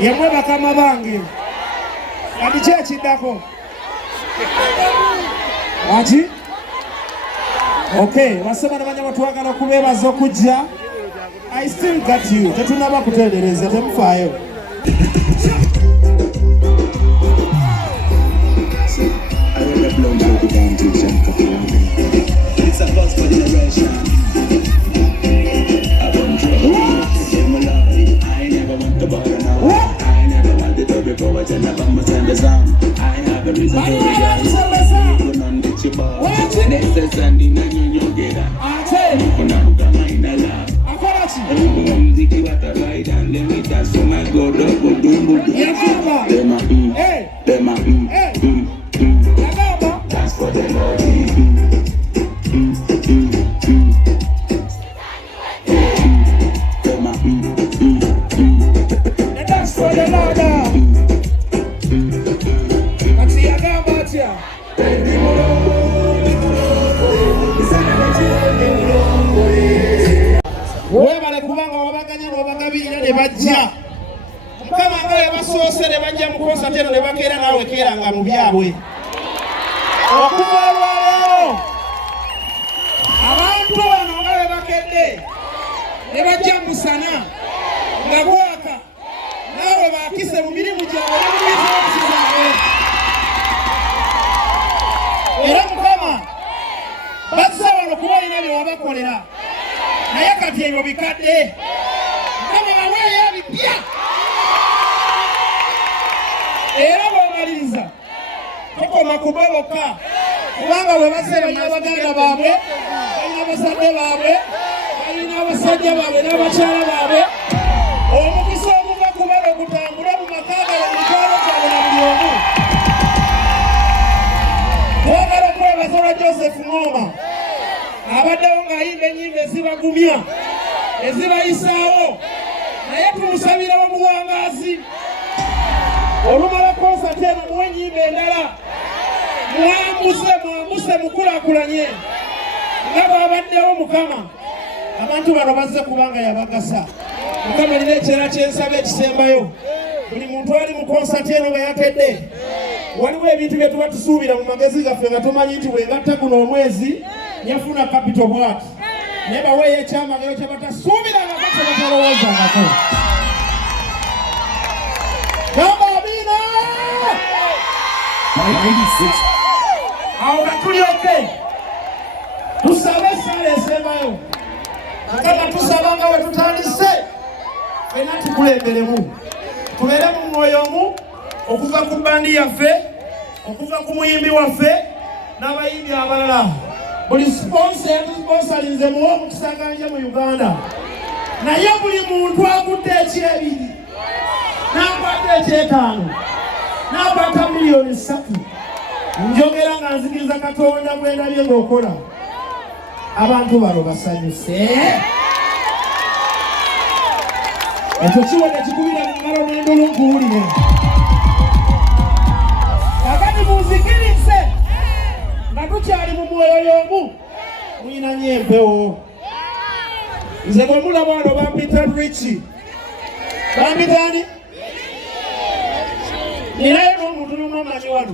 Yemwe bakama bange ati chechi dako ati okay basema nabanya watu wakala kubebaza okujja. I still got you tetunaba kutendereza temufaayo it's a buzz for generation. I have a reason to realize you couldn't get your bar. Next is Sunday night you get up. You couldn't come in a lap. Music you at the right and then we dance so my God up go boom. Them a dance for the Lord. Dance for the Lord. Webale kubanga wabaganya n'obagabirira ne bajja mukama nga yabasoose ne bajja mu konsati eno ne bakeera naawe keeranga mu byabwe okuva olwaleero abantu bano nga be bakedde ne bajja musana nga gwaka naawe baakise mu mirimu gyabwe ne mubiza okusizaabwe era mukama bazza wano kuba olina bye wabakolera naye kati ebyo bikadde mukama baweeyo ebipya era bw'omaliriza tokoma kuboboka kubanga bwe bazze balina baganda baabwe balina bazadde baabwe balina abasajja baabwe n'abakyala baabwe omukisa oguva kubala okutambula mu makagala mu mitwalo gyabwe na buli omu twagala okwebaza olwa Joseph Ngoma abaddewo ng'ayimba ennyimba ezibagumya ezibayisaawo naye tumusabira omuwangaazi olumala konsati eno muwe ennyimba endala mwambuse mukulaakulanye nga bw'abaddewo mukama abantu bano bazze kubanga yabagasa mukama nina ekyera kyensaba ekisembayo buli muntu ali mu konsati eno nga yakedde waliwo ebintu bye tuba tusuubira mu magezi gaffe nga tumanyi nti bwengatta guno omwezi yafuna capital bwat naye baweeyo ekyamagero kye batasuubirangako kye batalowoozangako gamba abiina awo gatulyoke tusabe esaala esembayo mukama tusaba nga we tutandise fena tukulemberemu tubeere mu mwoyo omu okuva ku bandi yaffe okuva ku muyimbi waffe n'abayimbi abalala buli sponsor yatusponsorinze muwe omukisanganja mu Uganda naye buli muntu akudde ekyebiri n'akwata ekyetaano n'akwata $3 million njogera nga nzikiriza Katonda bwendabye ng'okola abantu bano basanyuse ekyo kiwone kikubira mu ngalo n'endolo nkuwulire kakati munzikirize nga tukyali mu mwoyo y'omu muyinanye empewo nze bwe mulaba wano bampita Richie bampitani ninaye n'omuntu n'omu amanyi wano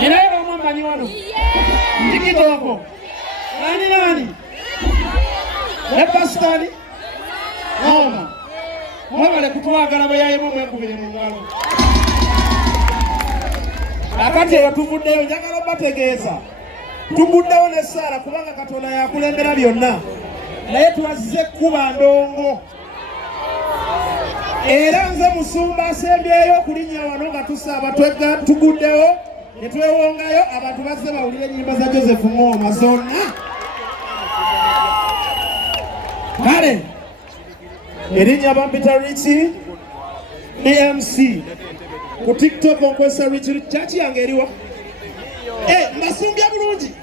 ninaye n'omu amanyi wano ndikitooko nani ne pasitani mwebale kutwagala bwe yayemu mwekubire mu ngalo. Akati eyo tuvuddeyo njagala bategeeza. Tuguddewo ne Saara kubanga Katonda yakulembera byonna. Naye twazze kuba ndongo. Era nze musumba asembyeyo okulinnya wano nga tusaaba tuguddewo ne twewongayo abantu bazze bawulire ennyimba za Joseph Ngoma zonna. Kale erinnya bampita Richie DMC ku TikTok onkwesa Richie chachi yange eriwa mbasumbya bulungi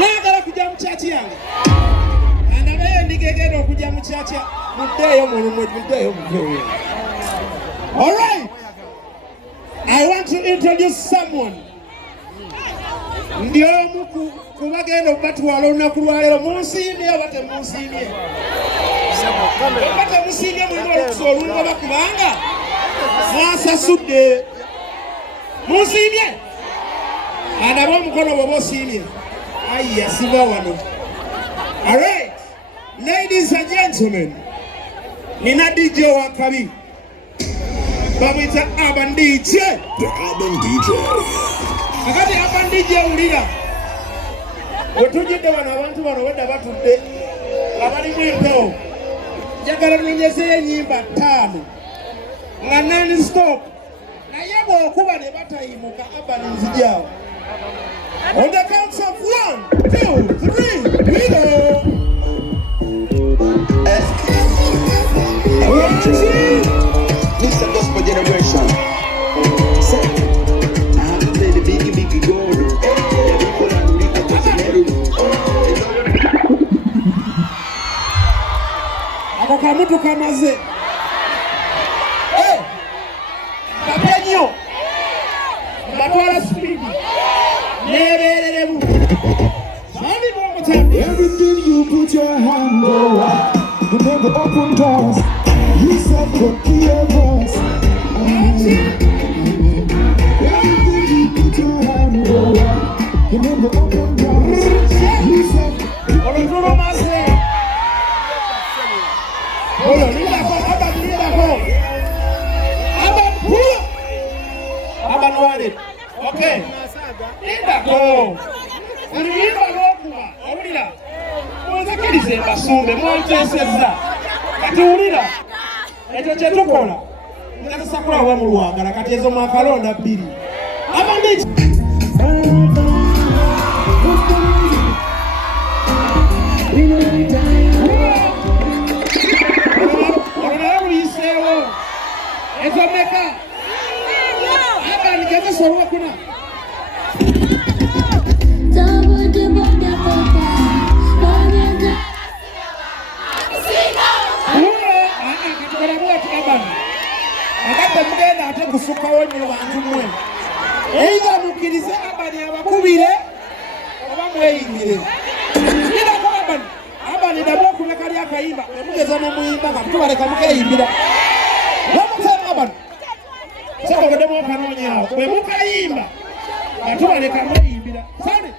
naagala kujja mu chachi yange andabaye ndigegenda okujja mu chachi muddeeyo muddeeyo. All right, I want to introduce someone. Ndi omu kubagenda okubatwala olunaku lwaleero. Munsiimye oba temunsiimye? Oba temusiimye mulina olukusa olunga bakubanga mwasasudde. Munsiimye? Andabe omukono bw'oba osiimye. Ayi yasiba wano. All right, ladies and gentlemen, nina DJ wa kabi bamwita Urban DJ. The Urban DJ. Akati Urban DJ ulira wetujidde wano abantu bano wedda batudde abalimu empewo. Njagala nonyezeyo ennyimba 5 nga non stop, naye bw'okuba ne batayimuka Urban nzijaawo. On the count of 1, 2, 3, we go. Mr. Gospel Generation. I have to play the biggie gold. Ako kamutu kamaze. Kapenyo. Batwala speed. Nebereremu. Sami bongo tabi. Everything you put your hand over, you never open doors. You said what your voice. Everything you put your hand over, you never open doors. You said. Olùdúró máa ṣe. Olùdílàkọ̀ abàdílàkọ̀. Abàdúró. Abàdúwárè. Okay. Nígbàkọ̀. Olùyíbà lọ́kùnrin. Olùdílà. Muzikirize mbasumbe mwanteesezza. Kati wulira. Ekyo kye tukola. Ngatusakula wa mu Lwagala kati ezo mwakalonda 2. Abandi. Olinabuliseewo. Ezo meka. Abandi geze solwa kuna. Mugenda ate kusukawo nnyo bantu mmwe. Either mukkirize Urban abakubire oba mweyingire. Ndako Urban ddamu okuleka lya akayimba emugeza ne muyimba nga tubaleka mukeeyimbira. Wamuteema Urban sekogeddemu okanoonyaawo bwe mukayimba nga tubaleka mweyimbira. Sane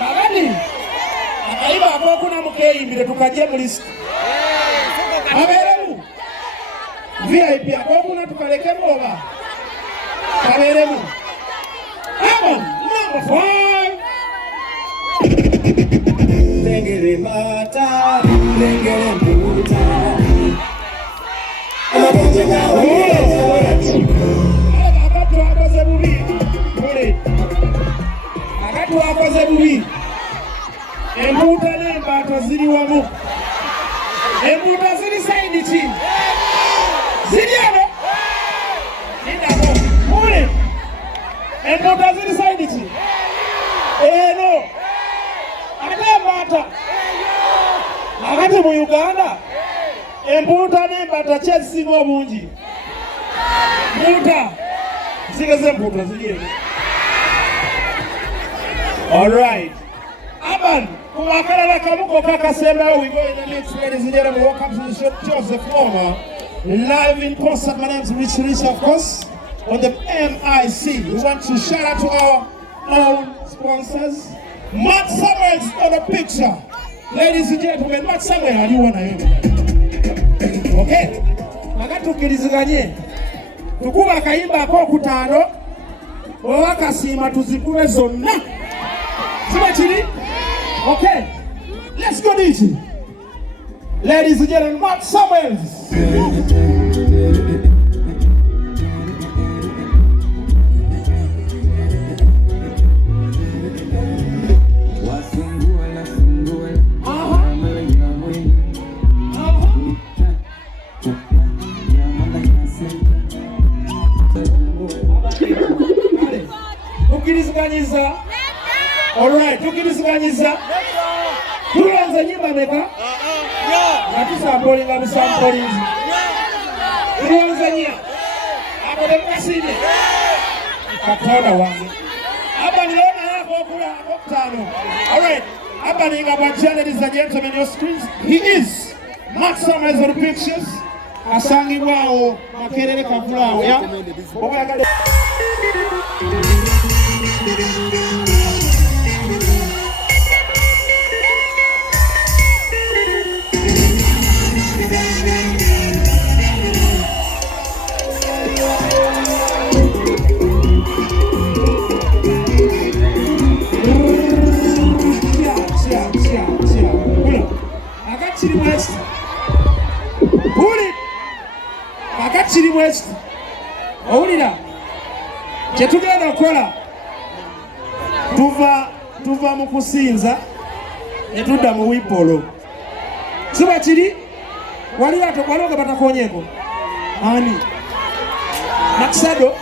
Abandi akayimba akokuna mukeeyimbire tukajje mu list. Abeeremu VIP akokuna tukalekemu oba abeeremu. Urban number 5. Lengere mata, lengere mbuta. Akatwakoze bubi. Akatwakoze bubi. Embuta n'embaato ziri wamu. Embuta ziri saidi ki? Ziri ano? Ndako. Mule. Embuta ziri saidi ki? Eno. Ate embaata. Akati mu Uganda. Embuta n'embaato kyezisinga obungi. Mbuta. Zigeze embuta ziri eno. All right. Urban, Kumakalala kamuko kakasemba, we go in the mix, ladies and gentlemen. Welcome to the show, Joseph Loma, live in concert. My name is Rich, of course, on the MIC. We want to shout out to our own sponsors. Matt Samuels on the picture. Ladies and gentlemen, Matt Samuel, how do you want to hear? Okay? Akatukiliziganye. Tukuba kaimba kwa kutano. Wawaka sima tuzikule zonna. Sima chini? Okay. Let's go DJ. Ladies and gentlemen, Matt Samuels. Tukiliziganyiza. Alright, tukiliziganyiza. Tulanza nyimba meka? Natusampolinga musampolinzi. Tulanza nyimba. Hapo demkasine. Katona wangu. Hapa niliona yako kula tano. Alright. Hapa ni ngabwajia, ladies and gentlemen, your screens. He is Matt Samuels on the pictures. Asangi wao makerere kavulao ya. Bobo yakade. Akachiri West. Owulira. Kyetugenda okukola. Tuva mu kusinza ne tudda mu Wipolo. Siba kiri waliwo batakonyeko. Ani? Maksado.